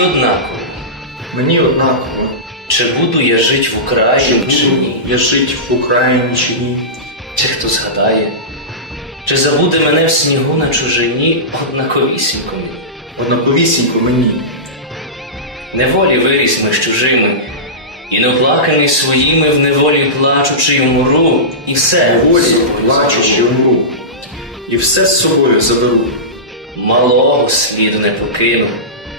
однаково. Мені однаково. Чи буду я жить в Україні, чи буду ні? я жить в Україні чи ні? Чи хто згадає? Чи забуде мене в снігу на чужині однаковісінько мені? Однаковісінько мені. Неволі виріс ми з чужими, і неоплаканий своїми в неволі плачучи умру, і все Волі, з собою плачучи умру. І все з собою заберу. Малого сліду не покину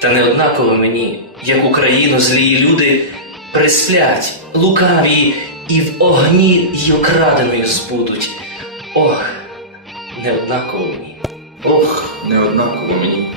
Та не однаково мені, як Україну злії люди присплять, лукаві і в огні й окраденою збудуть. Ох, не однаково мені. Ох, не однаково мені.